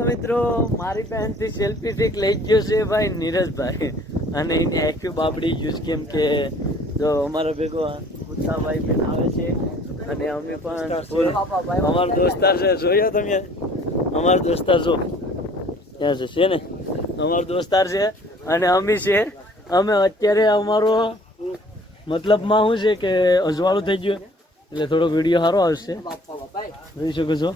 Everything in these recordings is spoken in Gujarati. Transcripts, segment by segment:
તો મિત્રો મારી પહેનથી સેલ્ફી સ્ટિક લઈ ગયો છે ભાઈ નીરજભાઈ, અને એની આખી બાબડી ગયું કેમ કે જો અમારો ભેગો ઉત્સાહભાઈ પણ આવે છે અને અમે પણ ફૂલ અમારો દોસ્તાર છે. જોયો તમે અમારો દોસ્તાર જો ત્યાં છે ને અમારો દોસ્તાર છે અને અમે છે. અમે અત્યારે અમારો મતલબમાં શું છે કે અજવાળું થઈ ગયું એટલે થોડો વિડીયો સારો આવશે, જોઈ શકો છો.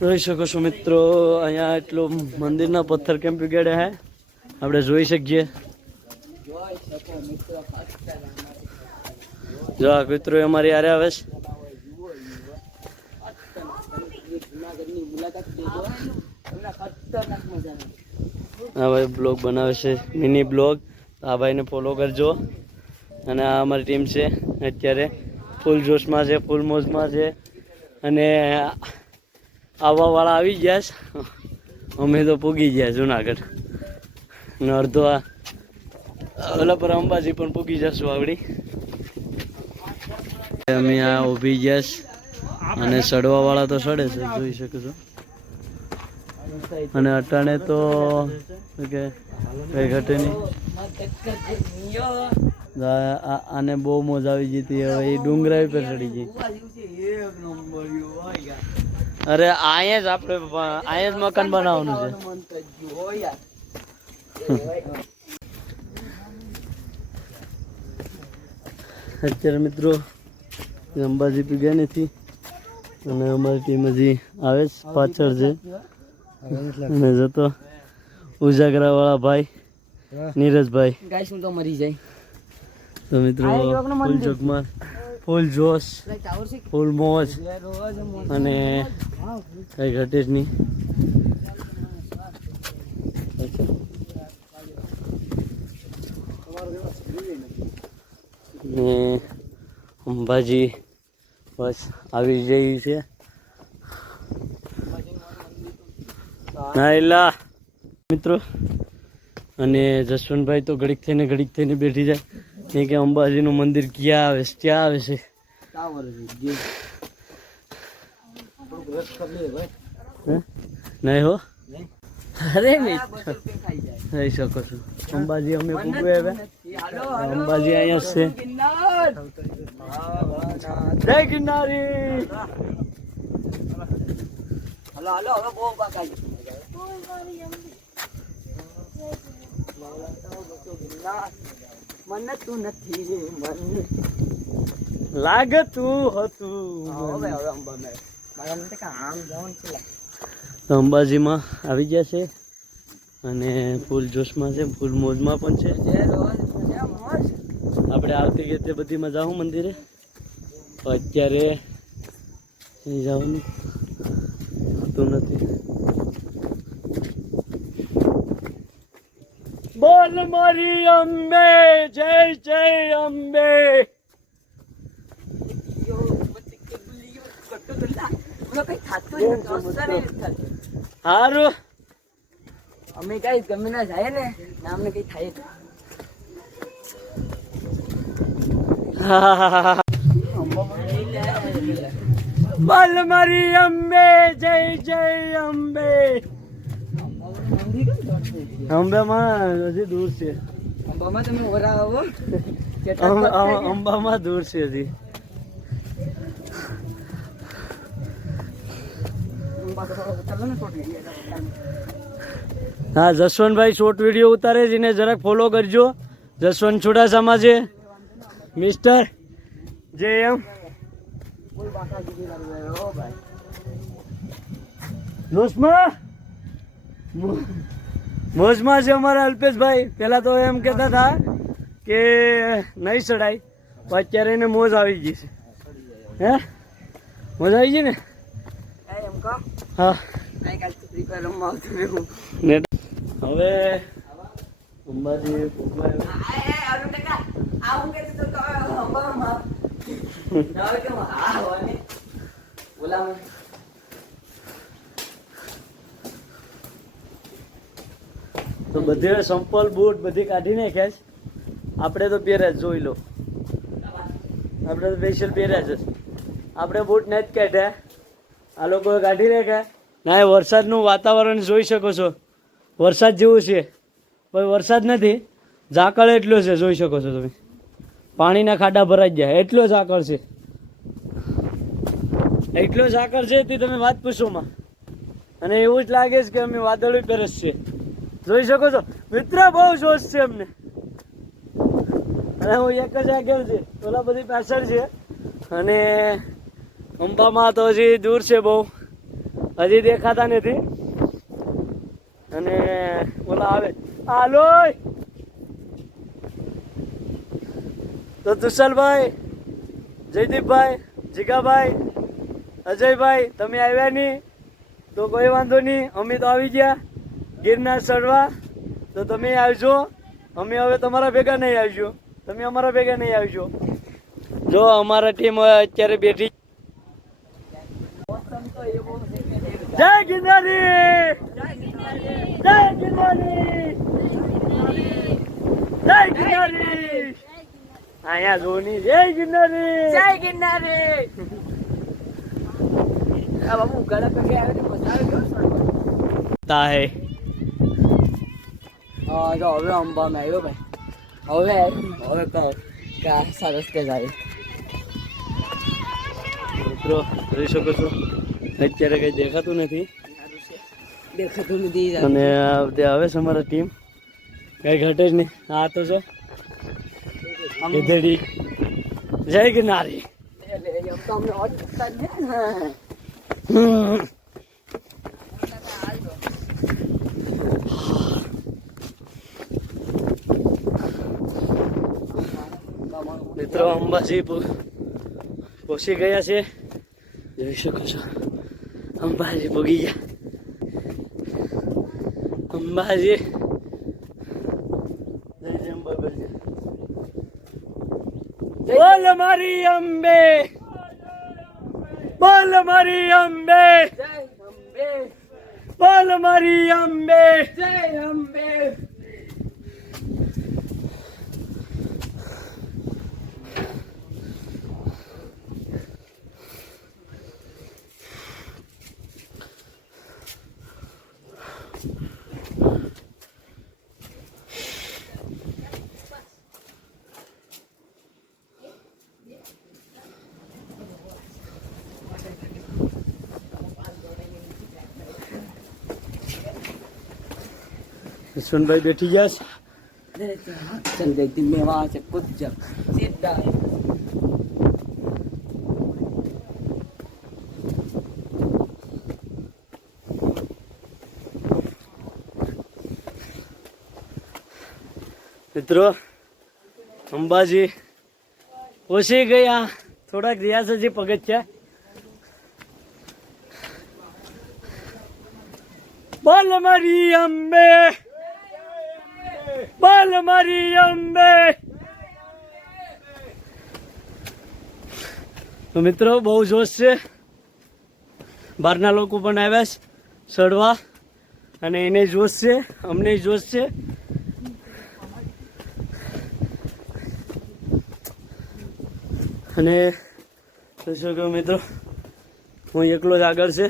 જોઈ શકો છો મિત્રો, અહીંયા એટલું મંદિરના પથ્થર કેમ પીગાડ્યા હે આપણે જોઈ શકીએ. જો આ મિત્રો અમારી યારે આવે છે. હા ભાઈ બ્લોગ બનાવે છે, મિની બ્લોગ. આ ભાઈને ફોલો કરજો. અને આ અમારી ટીમ છે અત્યારે ફૂલ જોશમાં છે, ફૂલ મોજમાં છે. અને આવવાવાળા આવી ગયા છે, અમે તો પૂગી ગયા જુનાગઢ અને અડધો આ ઓલા પર અંબાજી પણ પૂગી જશું આવડી. અમે આ ઊભી ગયા છે અને સડવા વાળા તો સડે છે, જોઈ શકો છો. અને અટાણે તો કે કઈ ઘટે નહીં. આને બહુ મોજ આવી ગઈ હતી, હવે એ ડુંગરા પર ચડી ગઈ. અરે અહીંયા જ આપણે અહીંયા જ મકાન બનાવવાનું છે. અત્યારે મિત્રો અંબાજી પી ગયા નથી અને અમારી ટીમ હજી આવે જ પાછળ છે. અને જતો ઉજાગરા વાળા ભાઈ નીરજભાઈ તો મરી જાય. તો મિત્રો ફૂલ જોગમાં ફૂલ જોશ, ફૂલ મોજ અને કઈ ઘટે જ નહીં. ને અંબાજી બસ આવી જઈ છે. ના મિત્રો, અને જસવંતભાઈ તો ઘડીક થઈને બેઠી જાય કેમ કે અંબાજીનું મંદિર ક્યાં આવે છે, ક્યાં આવે છે. નહીં હો, અરે થઈ શકો છો. અંબાજી અમે પૂગવે હવે, અંબાજી અહીંયા છે. જય ગિરનારી. મને તું નથી લાગતું હતું. અંબાજીમાં આવી ગયા છે અને ફૂલ જોશમાં છે, ફૂલ મોજમાં પણ છે. આપણે આવતી રીતે બધીમાં જાઉં મંદિરે, અત્યારે જવાનું થતું નથી. બોલ મારી અંબે, જય જય અંબે. સારું અમે કઈ ગમે ના જાય ને અમને કઈ થાય. બોલ મારી અંબે, જય જય અંબે. અંબામાં હજી દૂર છે. અંબામાં તમે ઓરાવો, અંબામાં દૂર છે હજી. હા જસવંતભાઈ શોર્ટ વિડીયો ઉતારે છે, એને જરાક ફોલો કરજો. જસવંત ચુડાસમા છે, મિસ્ટર જે એમ. મોજમાં છે અમારા અલ્પેશભાઈ. પેલા તો એમ કહેતા હતા કે નહીં ચડાય, પણ અત્યારે એને મોજ આવી ગઈ છે. હે મોજ આવી ગઈ ને? હા હવે અંબાજી તો બધે સંપલ બૂટ બધી કાઢી નાખ્યા છે. આપણે તો પહેરે જોઈ લો. આપણે તો સ્પેશિયલ પહેર્યા છે. આપણે બૂટ નથી કાઢ્યા, આ લોકોએ કાઢી રાખ્યા. ના, એ વરસાદનું વાતાવરણ જોઈ શકો છો, વરસાદ જેવું છે પણ વરસાદ નથી, ઝાકળ એટલો છે, જોઈ શકો છો તમે. પાણીના ખાડા ભરાઈ ગયા, એટલો ઝાકળ છે, એટલો ઝાકળ છે તે તમે વાત પૂછોમાં. અને એવું જ લાગે છે કે અમે વાદળી પેરસ છે, જોઈ શકો છો મિત્ર. બહુ જોશ છે અમને. અને હું એક જ આગળ છે, ઓલા બધી પાછળ છે. અને અંબામાં તો હજી દૂર છે બહુ, હજી દેખાતા નથી. અને ઓલા આવે હાલો તો તુષારભાઈ, જયદીપભાઈ, જીગાભાઈ, અજયભાઈ, તમે આવ્યા નહીં તો કોઈ વાંધો નહીં, અમે તો આવી ગયા ગિરનાર ચડવા. તો તમે આવજો, અમે હવે તમારા ભેગા નહીં આવજો, તમે અમારા ભેગા નહીં આવજો. જો અમારા ટીમ અત્યારે બેઠી. જય ગિરનારી, જય ગિરનારી, જય ગિરનારી. અહીંયા જોની જય ગિરનારી, જય ગિરનારી. આ બાબુ ગળા પર ગયા આવે મજા આવે હે. હા જો હવે અંબામાં આવ્યો ભાઈ, હવે કહો કે સરસ કે જાય. મિત્રો જોઈ શકો છો અત્યારે કઈ દેખાતું નથી, અને આવે છે અમારા ટીમ, કઈ ઘટે જ નહીં. હા તો જો ગધેડી, જય ગિરનારી. મિત્રો અંબાજી પહોંચી ગયા છે, જોઈ શકો છો. અંબાજી પહોંચી ગયા, અંબાજી. જય અંબાજી, બોલ મારી અંબે, બોલ મારી અંબે, બોલ મારી અંબે, જય અંબે. જસવંતભાઈ બેઠી ગયા છે. મેવા છે કુછ સીધા મિત્રો અંબાજી પહોંચી ગયા. થોડાક રહ્યા છે હજી પગથિયા. બોલ મારી અંબે, બોલ મારી અંબે. તો મિત્રો બહુ જોશ છે, બહારના લોકો પણ આવ્યા છે ચડવા, અને એને જોશ છે, અમને જોશ છે. અને શું કહું મિત્રો, હું એકલો જ આગળ છે,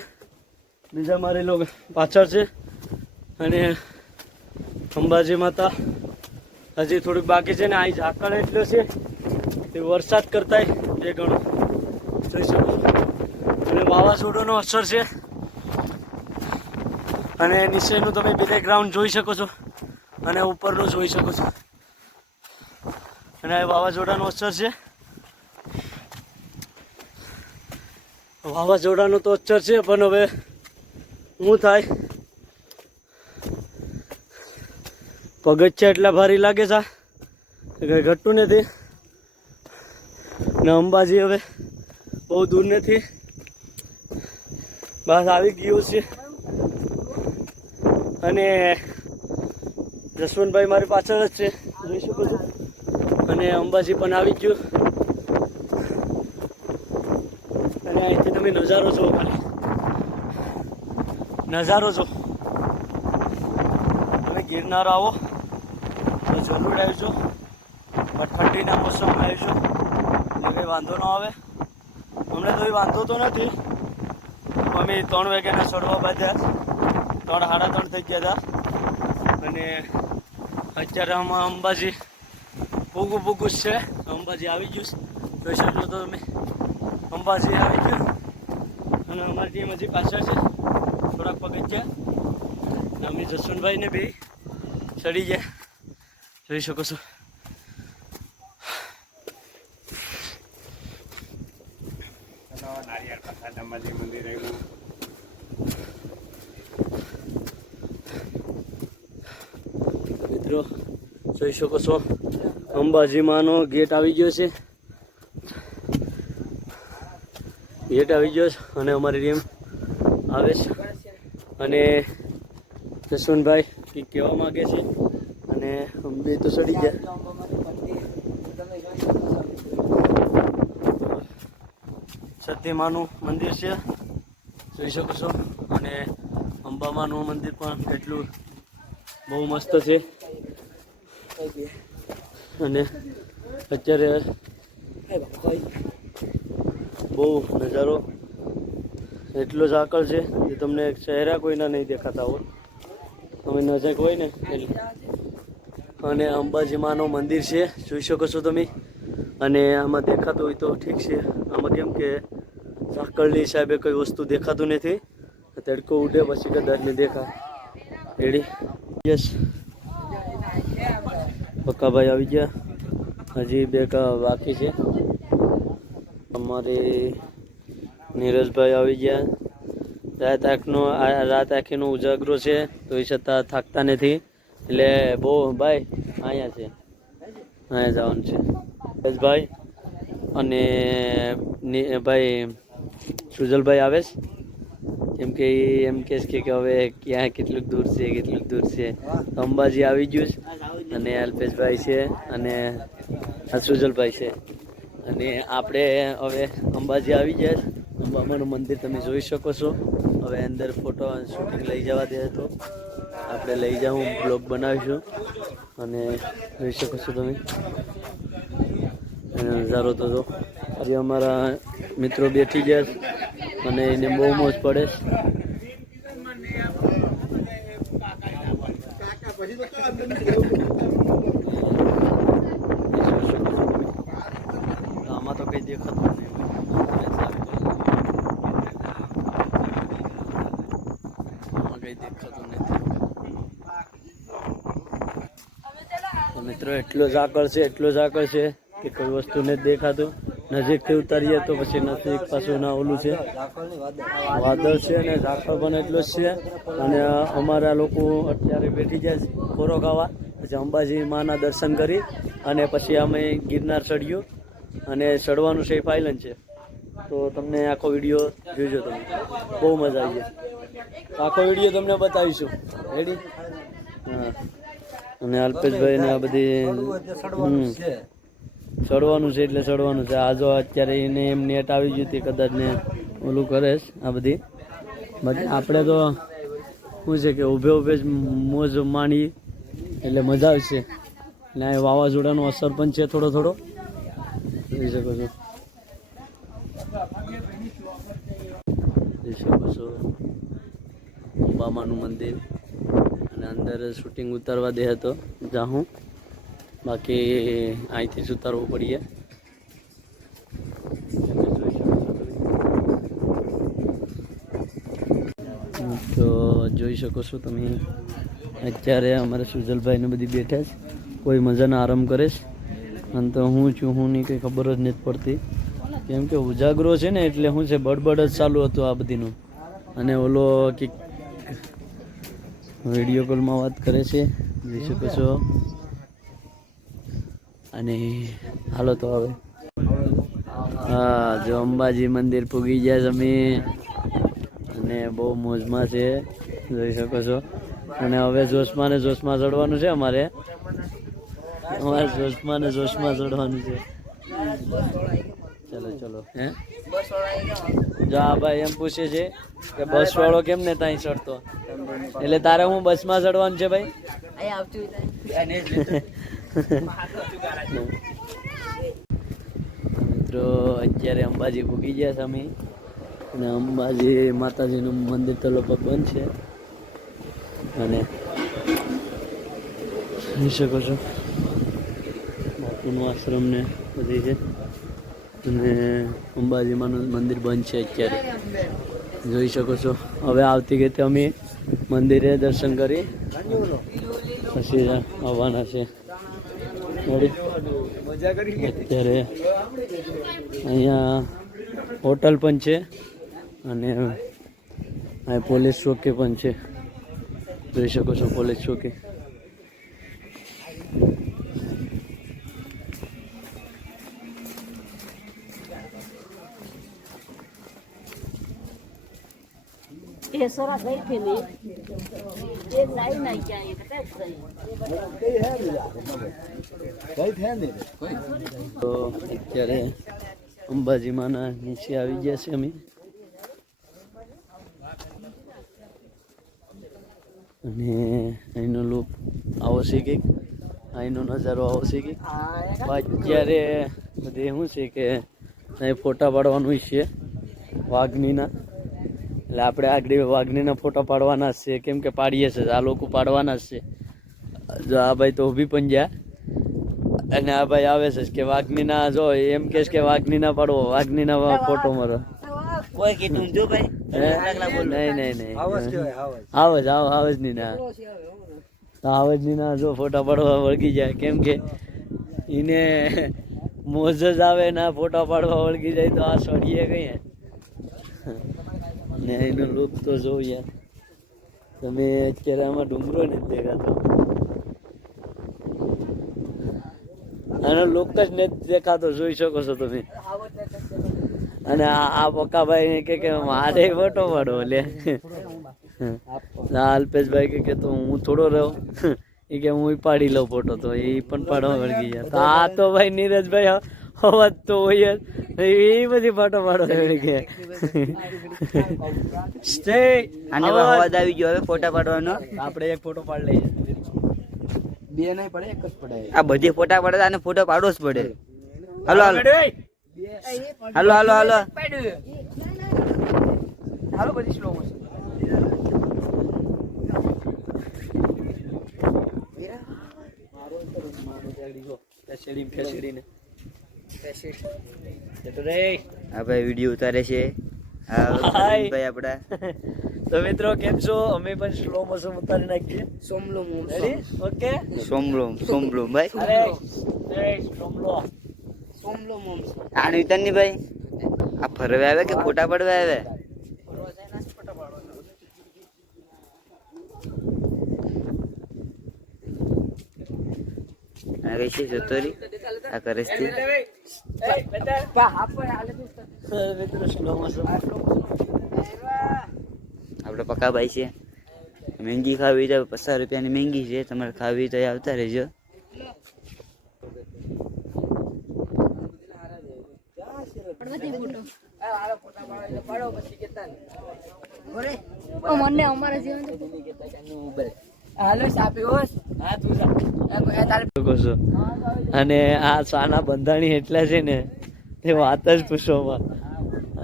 બીજા મારે લોકો પાછળ છે. અને અંબાજી માતા હજી થોડીક બાકી છે, ને અહીં ઝાકળ એટલો છે તે વરસાદ કરતા બે ગણો જોઈ શકો. અને વાવાઝોડોનો અસર છે, અને નીચેનું તમે બેકગ્રાઉન્ડ જોઈ શકો છો, અને ઉપરનું જોઈ શકો છો. અને આ વાવાઝોડાનો અસર છે, વાવાઝોડાનો તો અસર છે, પણ હવે શું થાય. પગથિયા એટલા ભારી લાગે છે, કંઈ ઘટતું નથી. ને અંબાજી હવે બહુ દૂર નથી, બસ આવી ગયું છે. અને જસવંતભાઈ મારી પાછળ જ છે, જોઈ શકો છો. અને અંબાજી પણ આવી ગયું. અને અહીંથી તમે નજારો જુઓ, ખાલી નજારો જો. તમે ગિરનાર આવો તો જરૂર આવજો, પણ ઠંડીના મોસમમાં આવજો, એટલે વાંધો ન આવે. અમને તો વાંધો તો નથી. અમે 3 વાગ્યાના ચડવા બાંધ્યા, 3:30 થઈ ગયા હતા. અને અત્યારે આમાં અંબાજી ભૂગું જ છે. અંબાજી આવી ગયું જોઈ શકો તો તમે. અંબાજી આવી ગયું અને અમારી ટીમ હજી પાછળ છે, થોડાક પગથિયા. અમે જસવંતભાઈને બી ચડી ગયા જોઈ શકો છો. મિત્રો જોઈ શકો છો અંબાજીમાંનો ગેટ આવી ગયો છે. ગેટ આવી ગયો છે અને અમારી ટીમ આવે છે. અને જસવંતભાઈ કંઈક કહેવા માગે છે અને અમે તો ચડી ગયા. સત્યમાનું મંદિર છે જોઈ શકો છો. અને અંબામાનું મંદિર પણ એટલું બહુ મસ્ત છે. અને અત્યારે બહુ નજારો એટલો જ આકળ છે કે તમને ચહેરા કોઈના નહીં દેખાતા હોય. અમે નજીક હોય ને એટલે. અને અંબાજીમાનું મંદિર છે જોઈ શકો છો તમે. અને આમાં દેખાતું હોય તો ઠીક છે. આમાં કેમ કે ઝાકળની હિસાબે કોઈ વસ્તુ દેખાતું નથી. તડકો ઉડે પછી કદાચ ને દેખાય. રેડી યસ પક્કાભાઈ આવી ગયા. હજી 2 બાકી છે. અમારે નીરજભાઈ આવી ગયા. રાત આખીનો ઉજાગરો છે તો એ છતાં થાકતા નથી. એટલે બહુ ભાઈ અહીંયા છે, અહીંયા જવાનું છે. નીરજભાઈ અને ભાઈ સુજલભાઈ આવે છે. કેમ કે એમ કહે છે કે હવે ક્યાં કેટલુંક દૂર છે. અંબાજી આવી ગયું છે અને અલ્પેશભાઈ છે અને સુજલભાઈ છે. અને આપણે હવે અંબાજી આવી ગયા. અંબામાનું મંદિર તમે જોઈ શકો છો. હવે અંદર ફોટો શૂટિંગ લઈ જવા દે તો આપણે લઈ જાઉં, બ્લોગ બનાવીશું. અને જોઈ શકો છો તમે નજારો તો જો. હજી અમારા મિત્રો બેઠી ગયા અને એને બહુ મોજ પડે. આમાં તો કઈ દેખાતું નહીં. આમાં કઈ દેખાતું નથી. તો મિત્રો એટલો જ આકળ છે કે કોઈ વસ્તુ નથી દેખાતું. નજીકથી ઉતારીએ તો પછી નજીક પાછું ના ઓલું છે, વાદળ છે અને ઝાકળ પણ એટલો જ છે. અને અમારા લોકો અત્યારે બેઠી જાય ખોરો ખાવા. પછી અંબાજી માના દર્શન કરી અને પછી અમે ગિરનાર ચડ્યું. અને ચડવાનું છે ફાઇલન છે. તો તમને આખો વિડીયો જોઈજો તમે, બહુ મજા આવી જાય. આખો વિડીયો તમને બતાવીશું. રેડી? હા. અને અલ્પેશભાઈ ને આ બધી ચડવાનું છે એટલે ચડવાનું છે. આ જો અત્યારે એને એમ નેટ આવી ગયું તે કદાચ ને ઓલું કરે છે આ બધી. બાકી આપણે તો શું છે કે ઊભે જ મોજ માણી એટલે મજા આવશે. એટલે આ વાવાઝોડાનો અસર પણ છે થોડો જોઈ શકો છો. જોઈ શકો છો અંબામાનું મંદિર. અને અંદર શૂટિંગ ઉતારવા દે હતો જાઉં, બાકી અહીંથી જ ઉતારવું પડીએ. તો જોઈ શકો છો તમે અત્યારે અમારે સુજલભાઈને બધી બેઠા છે. કોઈ મજાનો આરામ કરે છે. અને તો હું છું હું નહીં કંઈ ખબર જ નથી પડતી. કેમ કે ઉજાગરો છે ને એટલે શું છે બડબડ જ ચાલુ હતું આ બધીનું. અને ઓલો કંઈક વિડીયો કોલમાં વાત કરે છે જોઈ શકો છો. અને હાલો તો હવે હા જો અંબાજી મંદિર પૂગી ગયા છે અમે. અને બહુ મોજમાં છે જોઈ શકો છો. અને હવે જોશમાં ચડવાનું છે. અમારે જોશમાં ચડવાનું છે. ચલો હે જો આ ભાઈ એમ પૂછે છે કે બસ વાળો કેમ ને ત્યાં ચડતો. એટલે તારે હું બસમાં ચડવાનું છે ભાઈ. મિત્રો અત્યારે અંબાજી પૂગી ગયા છે અમે, અને અંબાજી માતાજીનું મંદિર તો લગભગ બંધ છે, અને જોઈ શકો છો બાપુનું આશ્રમ ને બધી છે, અને અંબાજીમાંનું મંદિર બંધ છે અત્યારે, જોઈ શકો છો. હવે આવતી ગઈ અમે મંદિરે દર્શન કરી પછી આવવાના છે. અત્યારે અહીંયા હોટલ પણ છે, અને અહીં પોલીસ ચોકી પણ છે, જોઈ શકો છો પોલીસ ચોકી. ये सारा गई थे नहीं ये लाइन नहीं क्या ये पता है તો અત્યારે અંબાજીમાંના નીચે આવી ગયા છે અમે, અને અહીંનો લુક આવો છે કંઈક, અહીંનો નજારો આવો છે કંઈક. અત્યારે બધી શું છે કે અહીં ફોટા પાડવાનું છે વાઘનીના, એટલે આપણે આગળ વાઘનીના ફોટા પાડવાના જ છે, કેમ કે પાડીએ છે આ લોકો પાડવાના જ છે. જો આ ભાઈ તો ઊભી પણ ગયા, અને આ ભાઈ આવે છે કે વાઘનીના, જો એમ કે છે કે વાઘનીના પાડવો, વાઘનીના ફોટો મારો. કોઈ કીધું જો ભાઈ નહીં આવજ ની ના આવજ ની ના, જો ફોટા પાડવા વળગી જાય, કેમ કે એને મોજ જ આવે ના ફોટા પાડવા વળગી જાય તો આ છોડીએ કઈ ને. એનો લુક તો જોઉં યાર તમે, અત્યારે આમાં ડુંગરો નથી દેખાતો, આનો લુક જ નથી દેખાતો, જોઈ શકો છો તમે. અને આ પક્કાભાઈ કે મારે ફોટો પાડો, લે અલ્પેશભાઈ કે તો હું થોડો રહ્યો એ કે હું પાડી લઉં ફોટો, તો એ પણ પાડવા વળગી ગયા. તો આ તો ભાઈ નીરજભાઈ અવાજ તો હોય જ, એ બધી ફોટો પાડવા વળી ગયા. અવાજ આવી ગયો હવે ફોટા પાડવાનો. આપણે એક ફોટો પાડી લઈએ, બે નહીં પડે, એક જ પડે. આ બધી ફોટા પડે અને ફોટો પાડવો જ પડે. હાલો હાલો હાલો હાલો હાલો હાલો બધી સ્લો મોશન. હા ભાઈ વિડીયો ઉતારે છે ભાઈ આપડા. તો મિત્રો કેમ છો? અમે પણ સ્લો મોશન ઉતારી નાખીએ. સોમલોમ ઓકે, સોમલોમ સોમલોમ ભાઈ. અરે સોમલો સોમલોમ આની ઉતારની ભાઈ. આ ફરવા આવે કે ફોટા પડવા આવે? આ કઈ છે જતોરી આ કરે છે આપડે પક્કા ભાઈ છે. મહેંગી ખાવી તો 50 રૂપિયાની મહેંગી છે, તમારે ખાવી તો આવતા રહેજો. મને અમારા જીવન અને આ સાના બંધાણી એટલા છે ને તે વાત જ પૂછવામાં.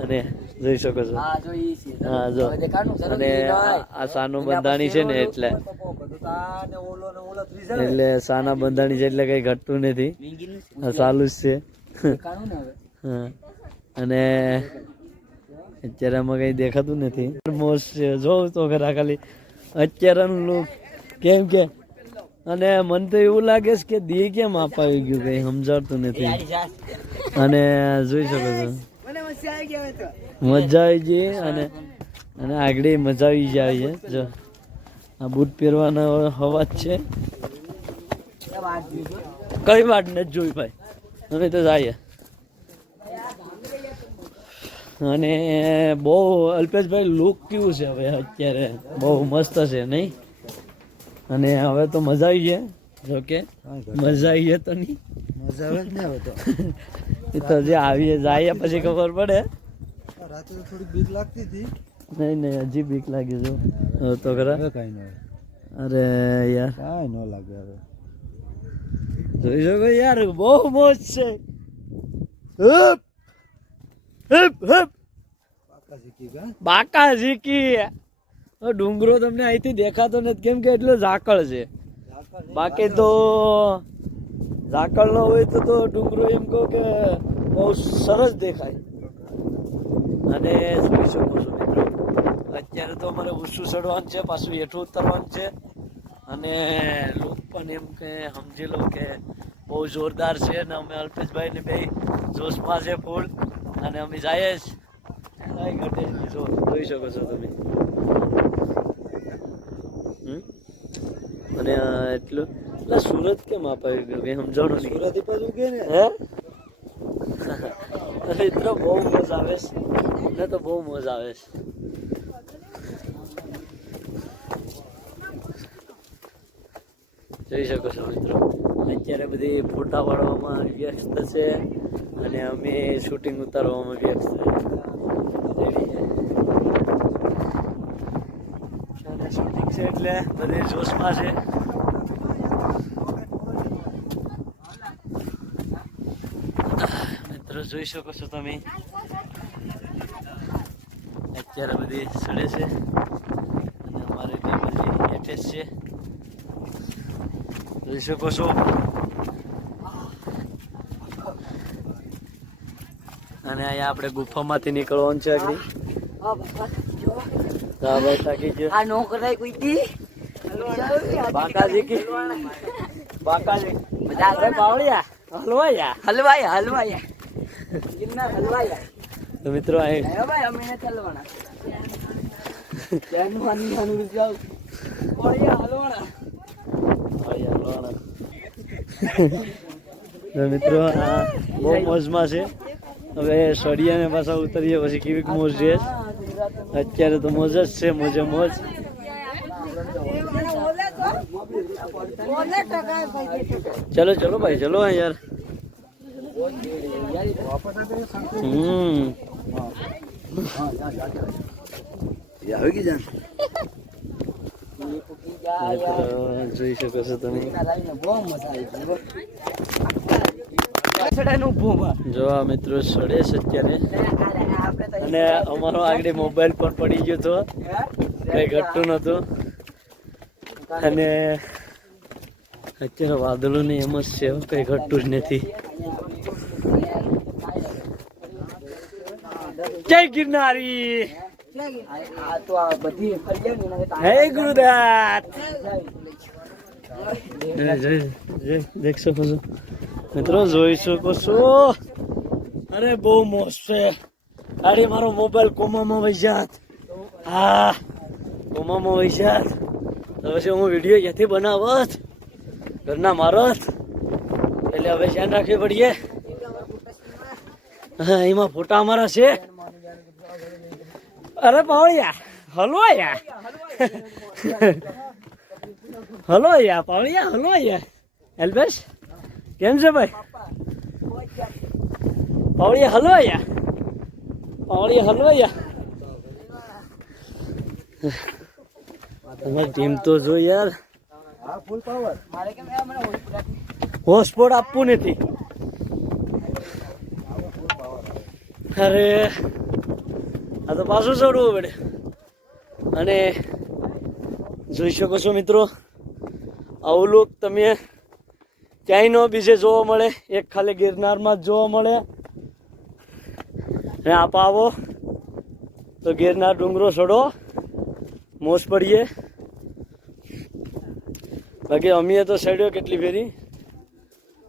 અને જોઈ શકો છો, હા જો, અને આ સાનું બંધાણી છે ને એટલે સાના બંધાણી છે એટલે કઈ ઘટતું નથી, ચાલુ જ છે. હા, અને અત્યારે આમાં કઈ દેખાતું નથી. જોઉં તો ખરા ખાલી અત્યારનું લુક કેમ કે, અને મને તો એવું લાગે છે કે દી કેમ અપાવી ગયું કઈ સમજાતું નથી. અને જોઈ શકો છો મજા આવી ગઈ, અને આગળ મજા આવી જાય છે. જો આ બૂટ પહેરવાનો અવાજ છે, કઈ વાત નથી જોઈ ભાઈ, અમે તો જઈએ. અને બહુ અલ્પેશભાઈ લુક કેવું છે હવે અત્યારે, બહુ મસ્ત છે નહીં? અને હવે તો મજા આવી છે, જોકે મજા આવી છે તો નહીં, મજા આવે ને હવે તો. એ તો જે આવીએ જાય પછી ખબર પડે. રાતે તો થોડી બીક લાગતી હતી. નહીં હજી બીક લાગી જો તો ખરા. કઈ ન, અરે યાર કઈ ન લાગે હવે. જોઈ શકો યાર, બહુ મોજ છે. હપ હપ બાકા ઝીકી ડુંગરો તમને અહીંથી દેખાતો નથી કેમ કે એટલો ઝાકળ છે બાકી તો ઝાકળ ન હોય તો ડુંગરો એમ કહો કે બહુ સરસ દેખાય અને જોઈ શકો છો મિત્રો અત્યારે તો અમારે ઊંચું ચડવાનું છે પાછું હેઠું ઉતરવાનું છે અને લોક પણ એમ કે સમજી લો કે બહુ જોરદાર છે ને અમે અલ્પેશભાઈ ને બે જોશમાં છે ફૂલ અને અમે જઈએ જ જોઈ શકો છો તમે અને એટલું એટલે સુરત કેમ અપાયું ગયું કઈ સમજાણું સુરત પાછું કે ને હે મિત્રો બહુ મજા આવે છે મને તો બહુ મજા આવે છે જોઈ શકો છો મિત્રો અત્યારે બધી ફોટા પાડવામાં વ્યસ્ત છે અને અમે શૂટિંગ ઉતારવામાં વ્યસ્ત છે શૂટિંગ છે એટલે બધે જોશમાં છે મિત્રો જોઈ શકો છો તમે અત્યારે બધી સડે છે અને અમારે ટીમ બધી એટેચ છે જોઈ શકો છો અને અહીંયા આપણે ગુફામાંથી નીકળવાનું છે આગળ ભાઈ થાકી ગયો આ નો કરાય કોઈ દી બાકાજી કી બાકાજી બધા આગળ પાવળિયા હલવાયા હલવાયા ગિરનાર હલવાયા તો મિત્રો અહીં ભાઈ અમે ને ચાલવાના ત્યાંનું આનું જાવ કોળિયા હલવાના તો મિત્રો આ બહુ મોજમાં છે હવે સળિયાને પાછા ઉતરીએ પછી કેવી મોજ છે અત્યારે તો મોજ જ છે મોજે મોજ ચલો ચલો ભાઈ ચલો યાર જોઈ શકો છો તમે જો આ મિત્રો સડે છે અત્યારે અને અમારો આગળ મોબાઈલ પણ પડી ગયો હતો કઈ ઘટતું નતું અને અત્યારે વાદળો ને એમ જ છે કઈ ઘટતું જ નથી જય ગિરનારી હે ગુરુદાસ દેખ શકો છો મિત્રો જોઈ શકો છો અરે બહુ મોજ છે ગાડી મારો મોબાઈલ કોમામાં વહી જાત હા કોમામાં વહી જાત તો પછી હું વિડીયો ક્યાંથી બનાવત ઘરના મારત એટલે હવે ધ્યાન રાખવી પડીએ હા એમાં ફોટા અમારા છે અરે પાવળિયા હલો યા હલો યા પાવળિયા હલો યા એલ્બેશ કેમ છે ભાઈ પાવળિયા હલો યા પાવળિયા હલો યા તમારી ટીમ તો જો યાર હોસ્પોટ આપવું નથી અરે આ તો પાછું ચડવું પડે અને જોઈ શકો છો મિત્રો આવું લોક તમે ક્યાંય ન બીજે જોવા મળે એક ખાલી ગિરનારમાં જ જોવા મળે ને આપ આવો તો ગિરનાર ડુંગરો ચડો મોજ પડીએ બાકી અમીએ તો ચડ્યો કેટલી ફેરી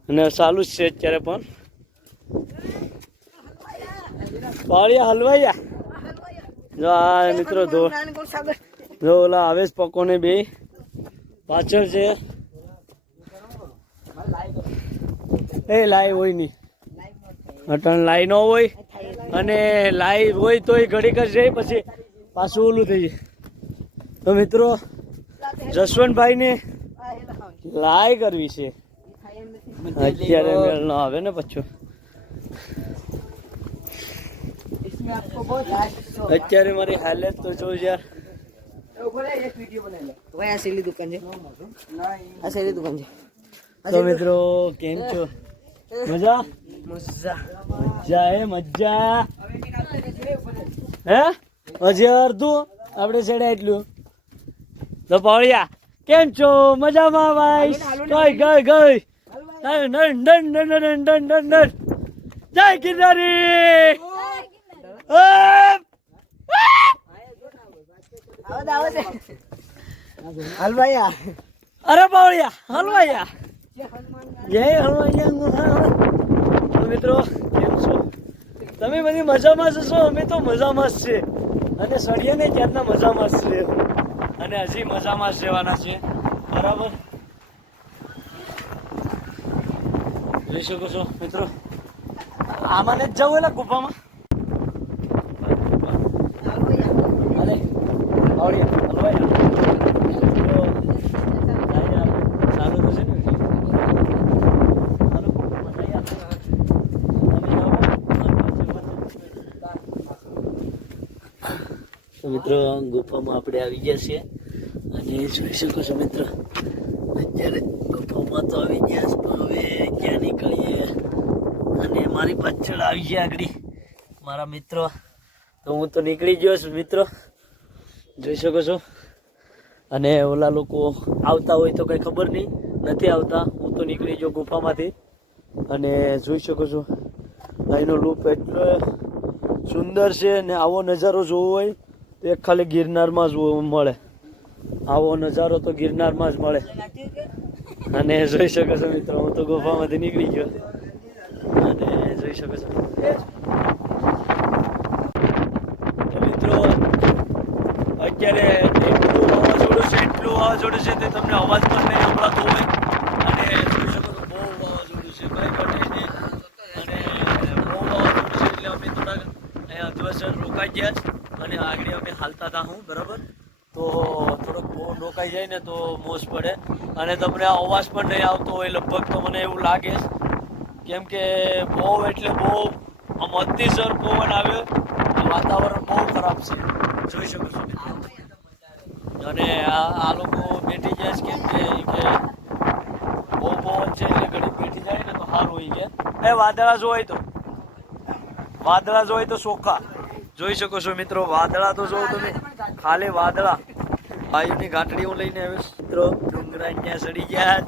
અને ચાલુ જ છે અત્યારે પણ પાળિયા હલવાયા જો આ મિત્રો જો ઓલા આવે જ પકોને બે પાછળ છે એ લાઈવ હોય નહીં અટણ લાઈ ન હોય અને લાઈવ હોય તોય ઘડીક જ રહે પછી પાછું ઓલું થઈ જાય તો મિત્રો જસવંતભાઈ ને લાઈ કરવી છે અત્યારે મેળ ન આવે ને પાછું અત્યારે મારી હાલત તો જો યાર તો મિત્રો કેમ છો મજા મજા હે મજા હે હજી અડધું આપણે ચડ્યા એટલું તો પાવળિયા કેમ છો મજામાં ભાઈ ગઈ ગઈ ગઈ જય ગિરનારી હલવાયા અરે પાવળિયા હલવાયા જય હલવાયા મિત્રો કેમ છો તમે બધી મજામાં જશો અમે તો મજામાં જ છે અને સળિયાને ક્યારના મજામાં જ છે અને હજી મજામાં જ રહેવાના છે બરાબર જોઈ શકો છો મિત્રો આમાં ને જ જવું એટલે ગુફામાં અરે પાવળિયા હલવાયા સારું તો છે ને મિત્રો ગુફામાં આપણે આવી ગયા છીએ અને જોઈ શકો છો મિત્રો અત્યારે ગુફામાં તો આવી ગયા છે પણ હવે ક્યાં નીકળીએ અને મારી પાછળ આવી ગયા આગળ મારા મિત્રો તો હું તો નીકળી ગયો છું મિત્રો જોઈ શકો છો અને ઓલા લોકો આવતા હોય તો કંઈ ખબર નહીં નથી આવતા હું તો નીકળી ગયો ગુફામાંથી અને જોઈ શકો છો અહીંનો લૂપ એટલો સુંદર છે ને આવો નજારો જોવો હોય તો એક ખાલી ગિરનારમાં જ મળે આવો નજારો તો ગિરનારમાં જ મળે અને જોઈ શકો છો મિત્રો હું તો ગુફામાંથી નીકળી ગયો અને જોઈ શકો છો તો મિત્રો અત્યારે એટલું વાવાઝોડું છે તે તમને અવાજ પણ નહીં સંભળાતો હોય અને જોઈ શકો છો બહુ વાવાઝોડું છે ભાઈ બધાને અને બહુ વાવાઝોડું છે એટલે અમે થોડાક અહીંયા અધવસર રોકાઈ ગયા અને આગળ અમે હાલતા હતા હું બરાબર તો થોડોક બહુ રોકાઈ જાય ને તો મોજ પડે અને તમને અવાજ પણ નહીં આવતો હોય લગભગ તો મને એવું લાગે કેમ કે બહુ એટલે બહુ આમ અતિશય પવન આવ્યો વાતાવરણ બહુ ખરાબ છે જોઈ શકો છો અને આ લોકો બેઠી જાય કેમ કે બહુ પવન છે એટલે ઘડી બેઠી જાય ને તો સારું હોય કે એ વાદળા જોઈ તો ચોખ્ખા જોઈ શકો છો મિત્રો વાદળા તો જોવો તમે ખાલી વાદળા ભાઈઓની ગાંઠડીઓ લઈને આવે મિત્રો ડુંગરા ત્યાં ચડી ગયા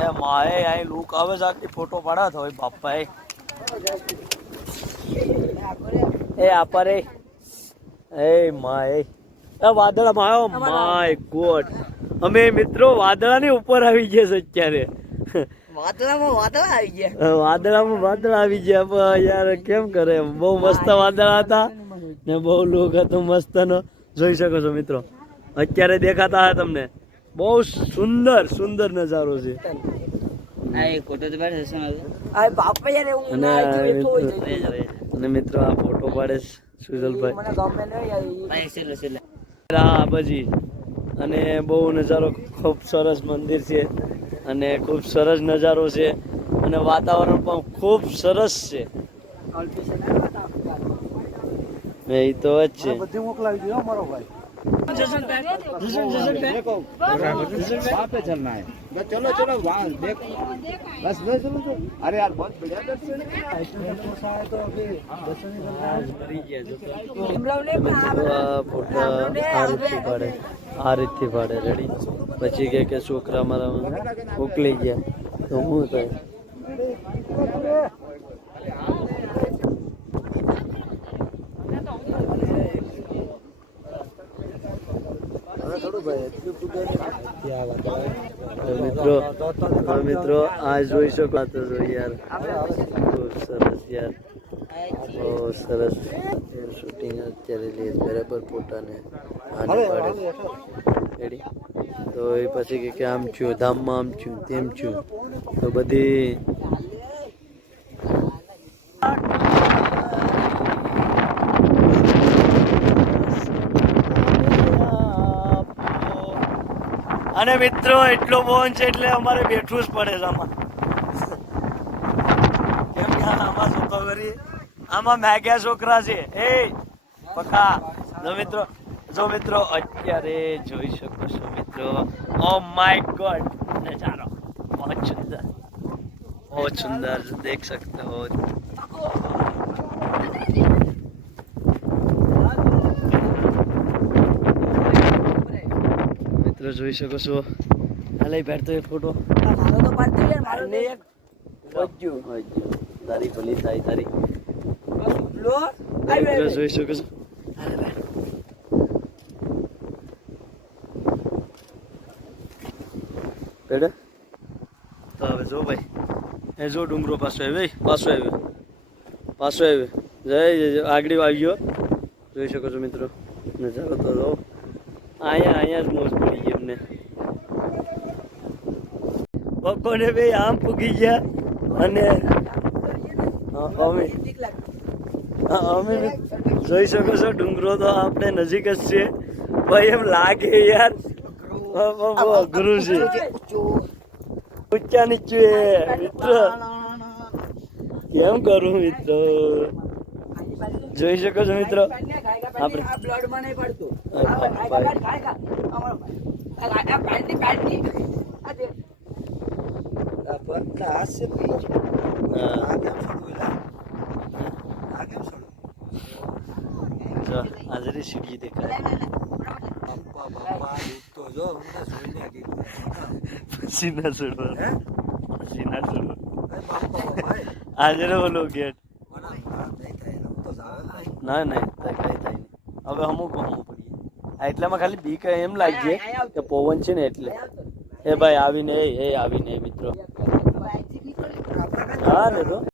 એ માએ અહીં લુક આવે છે આખી ફોટો પાડા હોય બાપા એ આપરે એ માય એ વાદળામાં આવ્યો માય ગોડ અમે મિત્રો વાદળાની ઉપર આવી ગયા છે અત્યારે વાદળામાં વાદળા આવી ગયા યાર કેમ કરે બહુ મસ્ત વાદળા હતા ને બહુ લોક હતું મસ્ત નો જોઈ શકો છો મિત્રો અત્યારે દેખાતા હતા તમને બહુ સુંદર નજારો છે અને મિત્રો આ ફોટો પાડે સુજલભાઈ હા બજી અને બહુ નજારો ખૂબ સરસ મંદિર છે અને ખૂબ સરસ નજારો છે અને વાતાવરણ પણ ખૂબ સરસ છે એ તો જ છે अरे यार बहुत बढ़िया दर्शन આ રીતથી પાડે રેડી પછી કે છોકરા મારા મોકલી ગયા તો હું થાય મિત્રો આ જોઈ શકો તો યાર ખૂબ સરસ યાર બહુ સરસ શૂટિંગ અત્યારે લે બરાબર પોતાને આને પાડે રેડી તો એ પછી કે આમ છું ધામમાં આમ છું તેમ છું તો બધી અને મિત્રો એટલો પવન છે એટલે અમારે બેઠવું જ પડે છે આમાં કેમ કે આમાં શું કરીએ આમાં મેગ્યા છોકરા છે એ પકા જો મિત્રો અત્યારે જોઈ શકો છો મિત્રો ઓ માય ગોડ नजारा बहुत सुंदर देख सकते हो મિત્રો જોઈ શકો છો હાલે બેઠતો એ ફોટો મારો તો પાડતી યાર મારો ને એક તારી ભલી થાય તારી ફ્લોર મિત્રો જોઈ શકો છો બેડે તો હવે જો ભાઈ એ જો ડુંગરો પાછો આવ્યો જય આગળ આવી ગયો જોઈ શકો છો મિત્રો નજારો તો જો અહીંયા જ મોજ પડી ગઈ અમને પપ્પાને ભાઈ આમ પૂગી ગયા અને અમે જોઈ શકો છો ડુંગરો તો આપણે નજીક જ છે ભાઈ એમ લાગે યાર અઘરું છે ઊંચા નીચું મિત્ર કેમ કરું મિત્રો જોઈ શકો છો મિત્રો આપણે બ્લડ માં નહીં પડતું હાજરી સીડી દેખાય પસીના છોડવા હાજરે બોલો ગેટ ના કઈ થાય નહીં હવે અમુક પડીએ એટલામાં ખાલી બીક એમ લાગીએ કે પવન છે ને એટલે એ ભાઈ આવીને મિત્રો હા ને તો